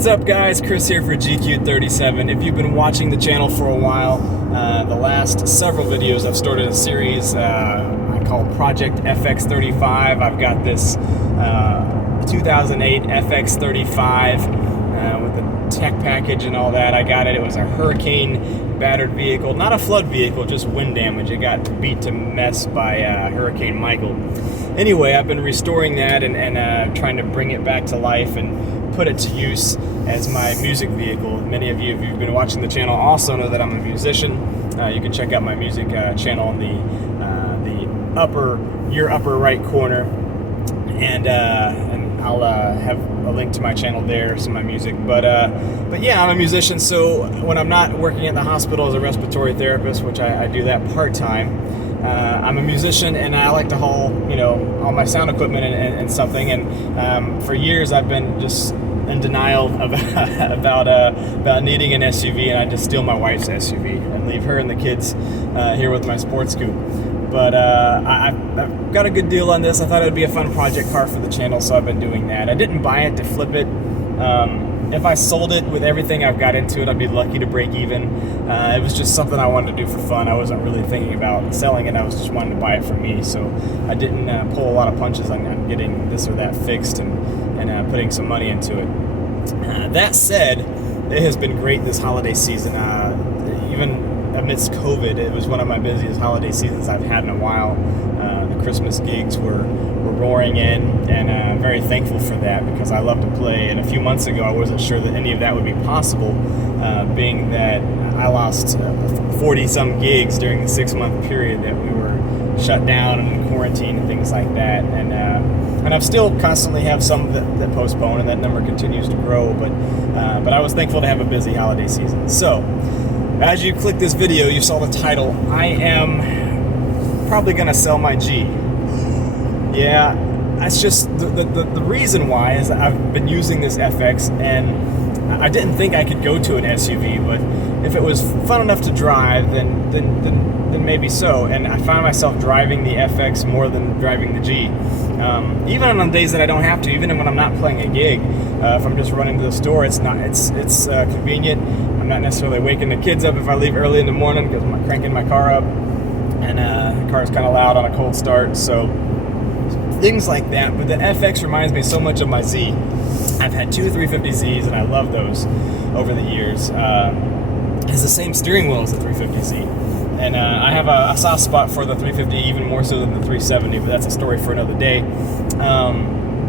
What's up, guys? Chris here for GQ37. If you've been watching the channel for a while, the last several videos I've started a series I call Project FX35. I've got this 2008 FX35 with the tech package and all that. I got it. It was a hurricane battered vehicle, not a flood vehicle, just wind damage. It got beat to mess by Hurricane Michael. Anyway, I've been restoring that and trying to bring it back to life and put it to use as my music vehicle. Many of you, if you've been watching the channel, also know that I'm a musician. You can check out my music channel in the upper right corner, and I'll have a link to my channel there, some of my music. But yeah, I'm a musician, so when I'm not working at the hospital as a respiratory therapist, which I do that part-time, I'm a musician, and I like to haul, all my sound equipment and something. And for years, I've been just in denial about needing an SUV, and I just steal my wife's SUV and leave her and the kids here with my sports scoop. But I've got a good deal on this. I thought it would be a fun project car for the channel, so I've been doing that. I didn't buy it to flip it. If I sold it with everything I've got into it, I'd be lucky to break even. It was just something I wanted to do for fun. I wasn't really thinking about selling it. I was just wanting to buy it for me. So I didn't pull a lot of punches on getting this or that fixed and putting some money into it. That said, it has been great this holiday season. Even amidst COVID, it was one of my busiest holiday seasons I've had in a while. The Christmas gigs were roaring in, and I'm very thankful for that because I love to play. And a few months ago, I wasn't sure that any of that would be possible, being that I lost 40-some gigs during the 6-month period that we were shut down and in quarantine and things like that. And I've still constantly have some that postpone, and that number continues to grow. But I was thankful to have a busy holiday season. So, as you click this video, you saw the title. I am probably going to sell my G. Yeah, that's just the reason why is I've been using this FX, and I didn't think I could go to an SUV, but if it was fun enough to drive, then maybe so. And I find myself driving the FX more than driving the G. Even on days that I don't have to, even when I'm not playing a gig, if I'm just running to the store, it's convenient. I'm not necessarily waking the kids up if I leave early in the morning because I'm cranking my car up, and the car's kind of loud on a cold start. So things like that. But the FX reminds me so much of my Z. I've had two 350Zs, and I love those over the years. It has the same steering wheel as the 350Z. And I have a soft spot for the 350, even more so than the 370, but that's a story for another day.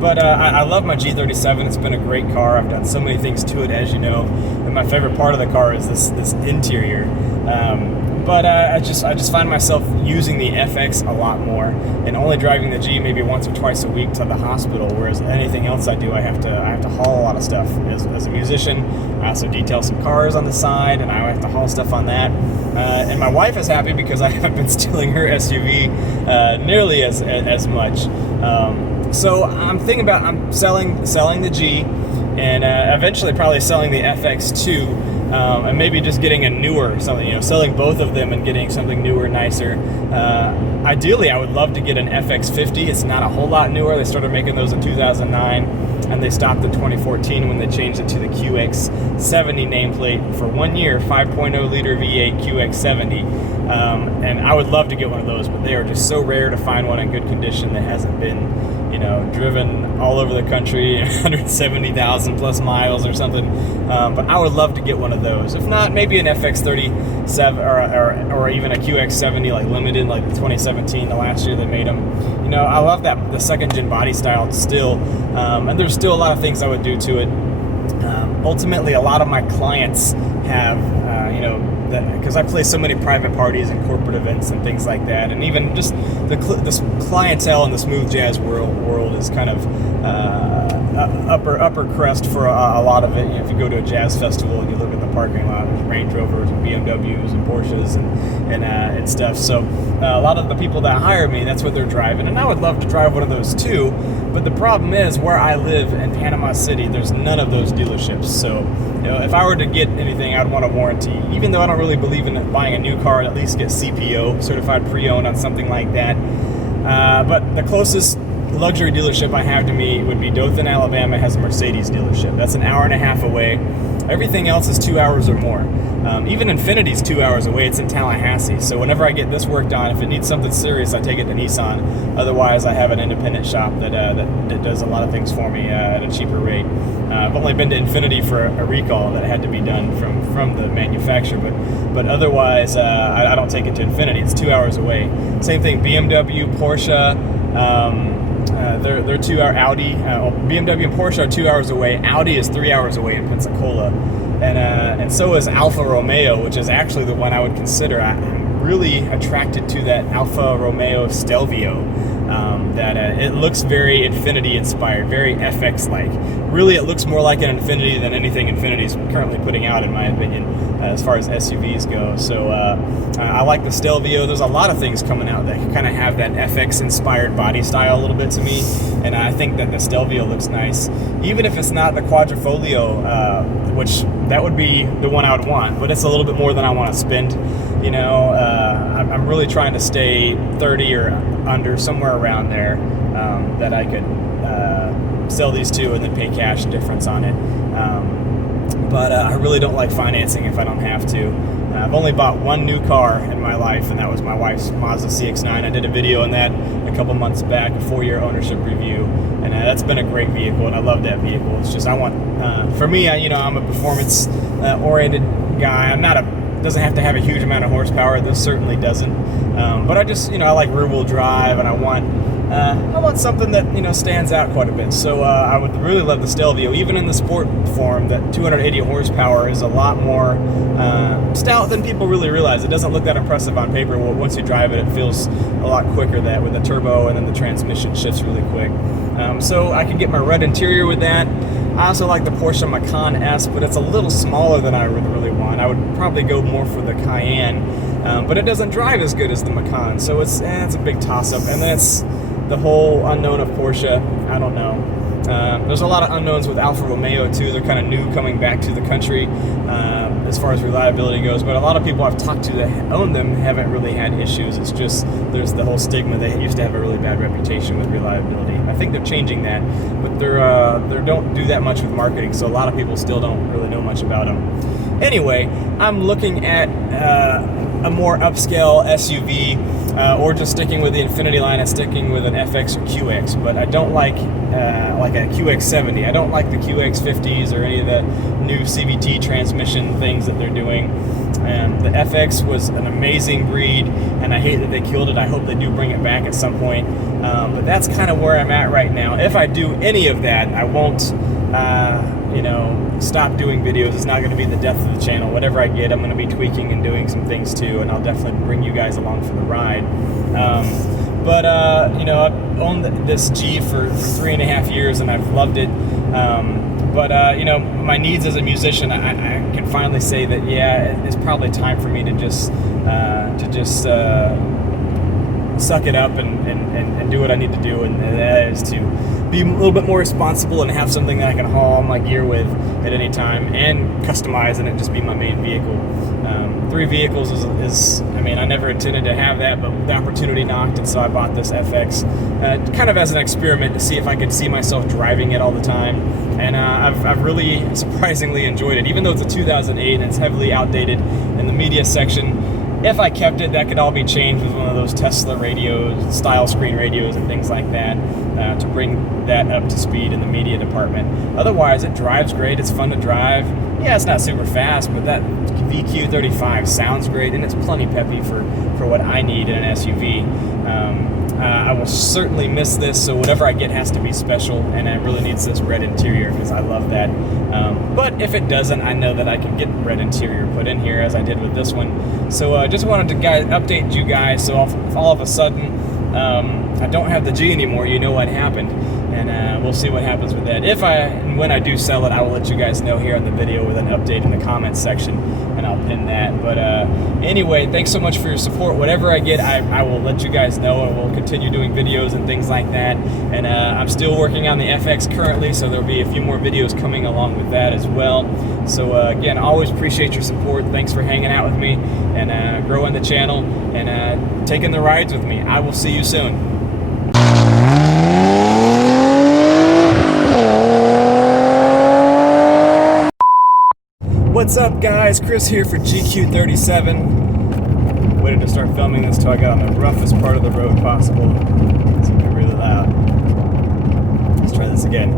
But I love my G37. It's been a great car. I've done so many things to it, as you know. And my favorite part of the car is this interior. But I just find myself using the FX a lot more, and only driving the G maybe once or twice a week to the hospital. Whereas anything else I do, I have to haul a lot of stuff. As a musician, I also detail some cars on the side, and I have to haul stuff on that. And my wife is happy because I haven't been stealing her SUV nearly as much. So I'm thinking about selling the G, and eventually probably selling the FX too. And maybe just getting a newer something, selling both of them and getting something newer, nicer. Ideally, I would love to get an FX50. It's not a whole lot newer. They started making those in 2009, and they stopped in 2014 when they changed it to the QX70 nameplate for 1 year, 5.0 liter V8 QX70. And I would love to get one of those, but they are just so rare to find one in good condition that hasn't been, driven all over the country, 170,000 plus miles or something. But I would love to get one of those. If not, maybe an FX37 or even a QX70, like limited, like the 2017, the last year they made them. I love the second gen body style still, and there's still a lot of things I would do to it. Ultimately, a lot of my clients have, because I play so many private parties and corporate events and things like that, and even just this clientele in the smooth jazz world is kind of upper crust for a lot of it. If you go to a jazz festival and you look at the parking lot, there's Range Rovers and BMWs and Porsches and stuff. So a lot of the people that hire me, that's what they're driving, and I would love to drive one of those too. But the problem is, where I live in Panama City, there's none of those dealerships. So if I were to get anything, I'd want a warranty. Even though I don't really believe in buying a new car, at least get CPO, certified pre-owned, on something like that. But the closest luxury dealership I have to me would be Dothan, Alabama, has a Mercedes dealership. That's an hour and a half away. Everything else is 2 hours or more. Even Infinity's 2 hours away. It's in Tallahassee. So whenever I get this worked on, if it needs something serious, I take it to Nissan. Otherwise, I have an independent shop that does a lot of things for me at a cheaper rate. I've only been to Infinity for a recall that had to be done from the manufacturer, but otherwise, I don't take it to Infinity. It's 2 hours away. Same thing, BMW, Porsche. They're 2 hour Audi. BMW and Porsche are 2 hours away. Audi is 3 hours away in Pensacola, and so is Alfa Romeo, which is actually the one I would consider. I'm really attracted to that Alfa Romeo Stelvio. It looks very Infinity inspired, very FX like. Really, it looks more like an Infinity than anything Infinity's currently putting out, in my opinion, as far as SUVs go. So I like the Stelvio. There's a lot of things coming out that kind of have that FX inspired body style a little bit to me, and I think that the Stelvio looks nice. Even if it's not the Quadrifoglio, which that would be the one I would want, but it's a little bit more than I want to spend. You know, I'm really trying to stay 30 or under, somewhere around there, that I could sell these two and then pay cash difference on it. But I really don't like financing if I don't have to. I've only bought one new car in my life, and that was my wife's Mazda CX-9. I did a video on that a couple months back, a 4-year ownership review, and that's been a great vehicle, and I love that vehicle. It's just I want, for me, I'm a performance-oriented guy. Doesn't have to have a huge amount of horsepower. This certainly doesn't. But I just, I like rear-wheel drive, and I want something that, stands out quite a bit. So I would really love the Stelvio. Even in the sport form, that 280 horsepower is a lot more stout than people really realize. It doesn't look that impressive on paper. Well, once you drive it, it feels a lot quicker, that with the turbo, and then the transmission shifts really quick. So I can get my red interior with that. I also like the Porsche Macan S, but it's a little smaller than I would really want. I would probably go more for the Cayenne, but it doesn't drive as good as the Macan, so it's a big toss-up. And then it's the whole unknown of Porsche. I don't know. There's a lot of unknowns with Alfa Romeo too. They're kind of new, coming back to the country as far as reliability goes, but a lot of people I've talked to that own them haven't really had issues. It's just there's the whole stigma. They used to have a really bad reputation with reliability. I think they're changing that, but they don't do that much with marketing, so a lot of people still don't really know much about them. Anyway, I'm looking at a more upscale SUV, or just sticking with the Infinity line and sticking with an FX or QX, but I don't like a QX70. I don't like the QX50s or any of the new CVT transmission things that they're doing. The FX was an amazing breed, and I hate that they killed it. I hope they do bring it back at some point, but that's kind of where I'm at right now. If I do any of that, I won't stop doing videos. It's not going to be the death of the channel. Whatever I get, I'm going to be tweaking and doing some things too, and I'll definitely bring you guys along for the ride. I've owned this G for 3.5 years, and I've loved it. My needs as a musician, I can finally say that, it's probably time for me to just suck it up and do what I need to do, and that is to be a little bit more responsible and have something that I can haul my gear with at any time and customize, and it just be my main vehicle. 3 vehicles is I never intended to have that, but the opportunity knocked, and so I bought this FX kind of as an experiment to see if I could see myself driving it all the time, and I've really surprisingly enjoyed it, even though it's a 2008 and it's heavily outdated in the media section. If I kept it, that could all be changed with one of those Tesla radios, style screen radios and things like that, to bring that up to speed in the media department. Otherwise, it drives great. It's fun to drive. Yeah, it's not super fast, but that GQ37 sounds great, and it's plenty peppy for what I need in an SUV. I will certainly miss this, so whatever I get has to be special, and it really needs this red interior because I love that. But if it doesn't, I know that I can get red interior put in here, as I did with this one. So just wanted to update you guys, so if all of a sudden I don't have the G anymore, you know what happened, and we'll see what happens with that. If and when I do sell it, I will let you guys know here in the video with an update in the comments section, and I'll pin that. But anyway, thanks so much for your support. Whatever I get, I will let you guys know, and we'll continue doing videos and things like that. And I'm still working on the FX currently, so there'll be a few more videos coming along with that as well. So again, always appreciate your support. Thanks for hanging out with me and growing the channel and taking the rides with me. I will see you soon. What's up, guys? Chris here for GQ37. Waited to start filming this till I got on the roughest part of the road possible. It's gonna be really loud. Let's try this again.